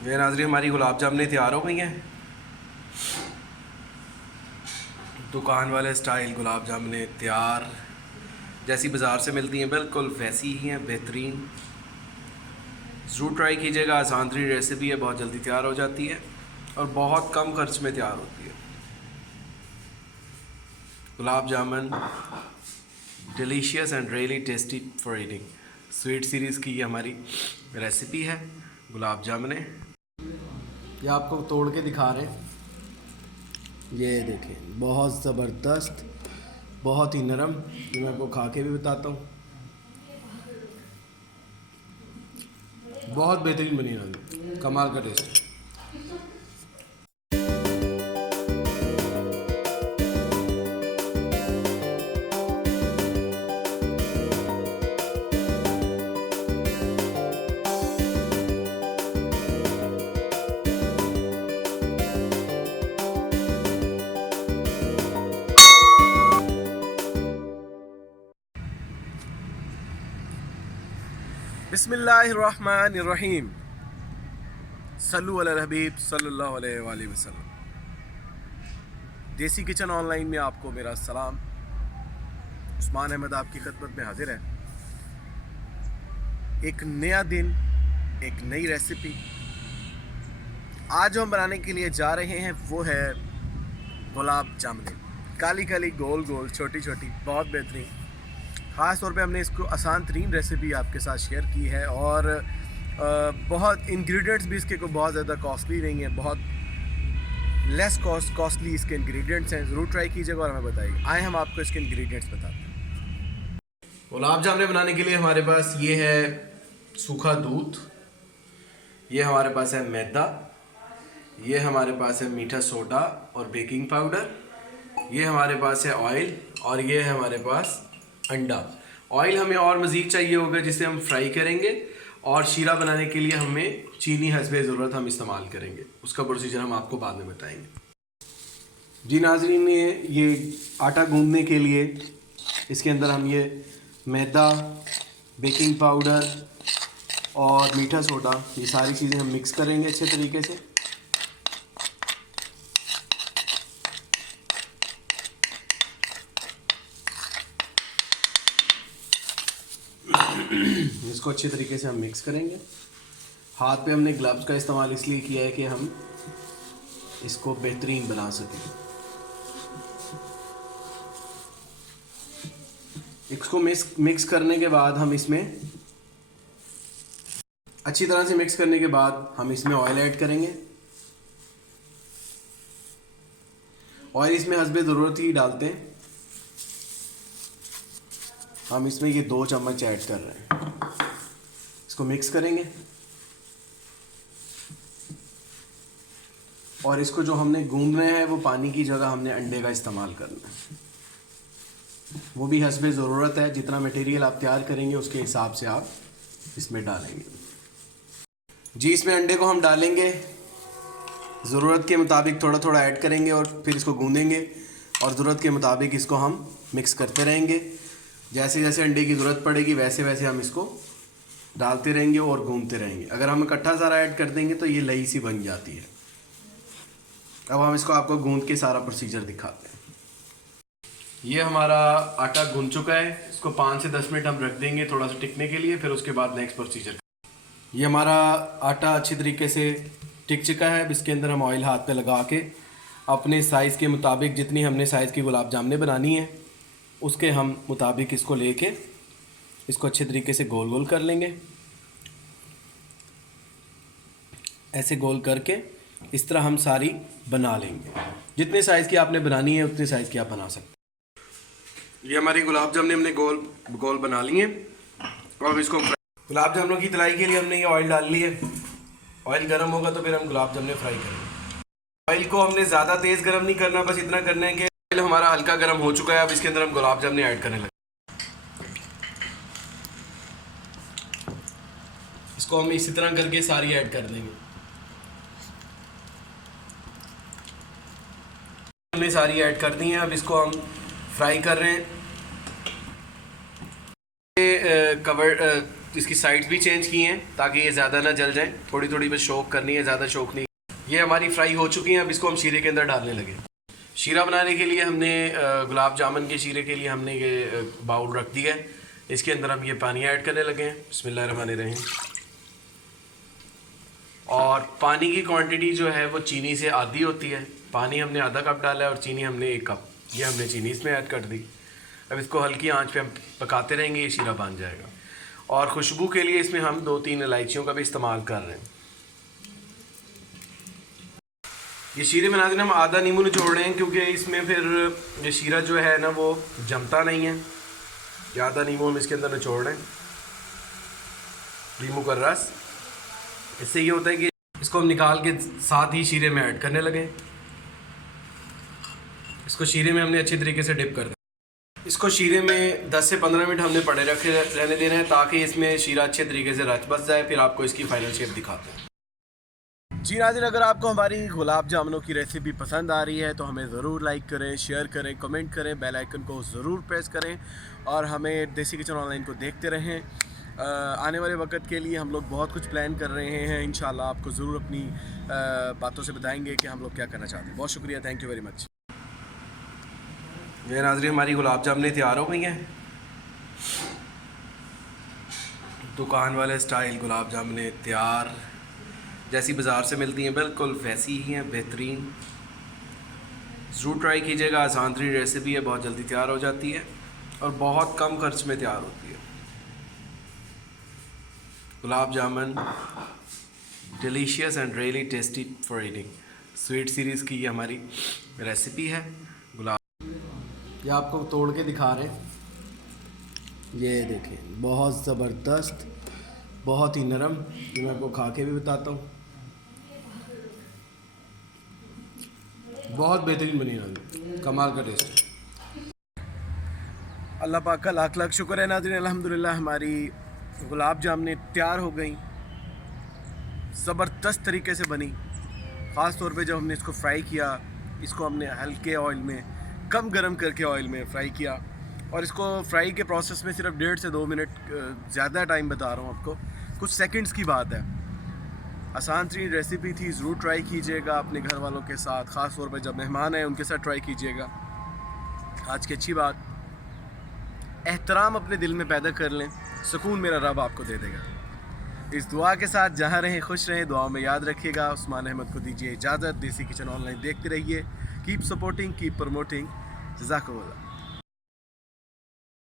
ये नाज़रीन हमारी गुलाब जामुनें तैयार हो गई हैं। दुकान वाले स्टाइल गुलाब जामुनें तैयार, जैसी बाज़ार से मिलती हैं बिल्कुल वैसी ही हैं, बेहतरीन। ज़रूर ट्राई कीजिएगा। आसान तरीन रेसिपी है, बहुत जल्दी तैयार हो जाती है और बहुत कम खर्च में तैयार होती है। Gulab jamun delicious and really tasty for eating. Sweet series की ये हमारी रेसिपी है गुलाब जामुनें। ये आपको तोड़ के दिखा रहे हैं, ये देखें, बहुत ज़बरदस्त, बहुत ही नरम। ये मैं आपको खा के भी बताता हूँ, बहुत बेहतरीन बनी है, कमाल का टेस्ट है। बिस्मिल्लाहिर्रहमानिर्रहीम। सल्लु अला हबीब सल्लल्लाहु अलैहि वसल्लम। देसी किचन ऑनलाइन में आपको मेरा सलाम। उस्मान अहमद आपकी खिदमत में हाजिर है। एक नया दिन, एक नई रेसिपी। आज जो हम बनाने के लिए जा रहे हैं वो है गुलाब जामुन। काली काली, गोल गोल, छोटी छोटी, बहुत बेहतरीन। ख़ास तौर पे हमने इसको आसान तरीन रेसिपी आपके साथ शेयर की है और बहुत इंग्रेडिएंट्स भी इसके को बहुत ज़्यादा कॉस्टली नहीं है, बहुत लेस कॉस्टली इसके इंग्रेडिएंट्स हैं। ज़रूर ट्राई कीजिएगा और हमें बताइए। आए हम आपको इसके इंग्रेडिएंट्स बताते हैं। गुलाब जामुन बनाने के लिए हमारे पास ये है सूखा दूध, ये हमारे पास है मैदा, ये हमारे पास है मीठा सोडा और बेकिंग पाउडर, ये हमारे पास है ऑयल और ये है हमारे पास अंडा। ऑयल हमें और मज़ीद चाहिए होगा जिसे हम फ्राई करेंगे, और शीरा बनाने के लिए हमें चीनी हस्बे ज़रूरत हम इस्तेमाल करेंगे। उसका प्रोसीजर हम आपको बाद में बताएंगे। जी नाज़रीन, ये आटा गूंदने के लिए इसके अंदर हम ये मैदा, बेकिंग पाउडर और मीठा सोडा, ये सारी चीज़ें हम मिक्स करेंगे अच्छे तरीके से। इसको अच्छे तरीके से हम मिक्स करेंगे। हाथ पे हमने ग्लव्स का इस्तेमाल इसलिए किया है कि हम इसको बेहतरीन बना सकें। इसको मिक्स करने के बाद हम इसमें अच्छी तरह से मिक्स करने के बाद हम इसमें ऑयल ऐड करेंगे। ऑयल इसमें हस्बे ज़रूरत ही डालते हैं। हम इसमें ये 2 चम्मच ऐड कर रहे हैं। इसको मिक्स करेंगे और इसको जो हमने गूंदना है वो पानी की जगह हमने अंडे का इस्तेमाल करना है। वो भी हस्बे ज़रूरत है, जितना मटेरियल आप तैयार करेंगे उसके हिसाब से आप इसमें डालेंगे। जी, इसमें अंडे को हम डालेंगे, ज़रूरत के मुताबिक थोड़ा थोड़ा ऐड करेंगे और फिर इसको गूंदेंगे और ज़रूरत के मुताबिक इसको हम मिक्स करते रहेंगे। जैसे जैसे अंडे की ज़रूरत पड़ेगी वैसे वैसे हम इसको डालते रहेंगे और गूंदते रहेंगे। अगर हम इकट्ठा सारा ऐड कर देंगे तो ये लई सी बन जाती है। अब हम इसको आपको गूंद के सारा प्रोसीजर दिखाते हैं। ये हमारा आटा गूंद चुका है। इसको 5 से 10 मिनट हम रख देंगे थोड़ा सा टिकने के लिए, फिर उसके बाद नेक्स्ट प्रोसीजर। ये हमारा आटा अच्छी तरीके से टिक चुका है। अब इसके अंदर हम ऑयल हाथ पे लगा के अपने साइज़ के मुताबिक, जितनी हमने साइज़ की गुलाब जामुनें बनानी है उसके हम मुताबिक इसको लेके इसको अच्छे तरीके से गोल गोल कर लेंगे। ऐसे गोल करके इस तरह हम सारी बना लेंगे। जितने साइज़ की आपने बनानी है उतने साइज़ की आप बना सकते हैं। ये हमारी गुलाब जामुन हमने गोल गोल बना ली है और इसको गुलाब जामुनों की तलाई के लिए हमने ये ऑयल डाल ली है। ऑयल गर्म होगा तो फिर हम गुलाब जामुन फ्राई करेंगे। ऑयल को हमने ज़्यादा तेज़ गर्म नहीं करना, बस इतना करना है कि ऑयल हमारा हल्का गर्म हो चुका है। अब इसके अंदर हम गुलाब जामुन ऐड करने लगे। इसको हम इसी तरह करके सारी ऐड कर देंगे। हमने सारी ऐड कर दी हैं। अब इसको हम फ्राई कर रहे हैं। इसकी साइड्स भी चेंज की हैं ताकि ये ज़्यादा ना जल जाए, थोड़ी थोड़ी बस शौक करनी है, ज़्यादा शौक नहीं। ये हमारी फ्राई हो चुकी हैं, अब इसको हम शीरे के अंदर डालने लगे। शीरा बनाने के लिए हमने गुलाब जामुन के शीरे के लिए हमने ये बाउल रख दिया है, इसके अंदर हम ये पानी ऐड करने लगे हैं। बिस्मिल्लाहिर्रहमानिर्रहीम। और पानी की क्वांटिटी जो है वो चीनी से आधी होती है। पानी हमने आधा कप डाला है और चीनी हमने 1 कप, ये हमने चीनी इसमें ऐड कर दी। अब इसको हल्की आंच पे हम पकाते रहेंगे, ये शीरा बन जाएगा। और खुशबू के लिए इसमें हम 2-3 इलायचियों का भी इस्तेमाल कर रहे हैं। ये शीरे बनाते हैं हम आधा नींबू निचोड़ रहे हैं क्योंकि इसमें फिर ये शीरा जो है ना वो जमता नहीं है। ये आधा नींबू हम इसके अंदर निचोड़ रहे हैं, नींबू का रस। इससे ये होता है कि इसको हम निकाल के साथ ही शीरे में ऐड करने लगे। इसको शीरे में हमने अच्छी तरीके से डिप कर दिया। इसको शीरे में 10 से 15 मिनट हमने पड़े रखे रहने देना है ताकि इसमें शीरा अच्छे तरीके से रच बस जाए। फिर आपको इसकी फाइनल शेप दिखाते हैं। जी नाज़रीन, अगर आपको हमारी गुलाब जामुनों की रेसिपी पसंद आ रही है तो हमें ज़रूर लाइक करें, शेयर करें, कमेंट करें, बेल आइकन को ज़रूर प्रेस करें और हमें देसी किचन ऑनलाइन को देखते रहें। आने वाले वक्त के लिए हम लोग बहुत कुछ प्लान कर रहे हैं। इंशाल्लाह आपको ज़रूर अपनी बातों से बताएंगे कि हम लोग क्या करना चाहते हैं। बहुत शुक्रिया, थैंक यू वेरी मच। ये नाज़रीन, हमारी गुलाब जामुनें तैयार हो गई हैं। दुकान वाले स्टाइल गुलाब जामुनें तैयार, जैसी बाज़ार से मिलती हैं बिल्कुल वैसी ही हैं, बेहतरीन। ज़रूर ट्राई कीजिएगा, आसान तरीन रेसिपी है, बहुत जल्दी तैयार हो जाती है और बहुत कम खर्च में तैयार होती है। Gulab jamun delicious and really tasty for eating. Sweet series की ये हमारी रेसिपी है। गुलाब ये आपको तोड़ के दिखा रहे हैं, ये देखें, बहुत ज़बरदस्त, बहुत ही नरम। ये मैं आपको खा के भी बताता हूँ, बहुत बेहतरीन बनी है, कमाल का टेस्ट। अल्लाह पाक का लाख लाख शुक्र है नाज़रीन, अल्हम्दुलिल्लाह हमारी गुलाब जामुनें तैयार हो गई, ज़बरदस्त तरीके से बनी। ख़ास तौर पे जब हमने इसको फ्राई किया, इसको हमने हल्के ऑयल में, कम गरम करके ऑयल में फ्राई किया और इसको फ्राई के प्रोसेस में सिर्फ 1.5 से 2 मिनट, ज़्यादा टाइम बता रहा हूँ आपको, कुछ सेकंड्स की बात है। आसान तरीन रेसिपी थी, ज़रूर ट्राई कीजिएगा अपने घर वालों के साथ, ख़ास तौर पे जब मेहमान हैं उनके साथ ट्राई कीजिएगा। आज की अच्छी बात, एहतराम अपने दिल में पैदा कर लें, सुकून मेरा रब आपको दे देगा। इस दुआ के साथ जहाँ रहें खुश रहें, दुआओं में याद रखिएगा। उस्मान अहमद को दीजिए इजाज़त। देसी किचन ऑनलाइन देखते रहिए। Keep supporting, keep promoting. जज़ाकल्लाह।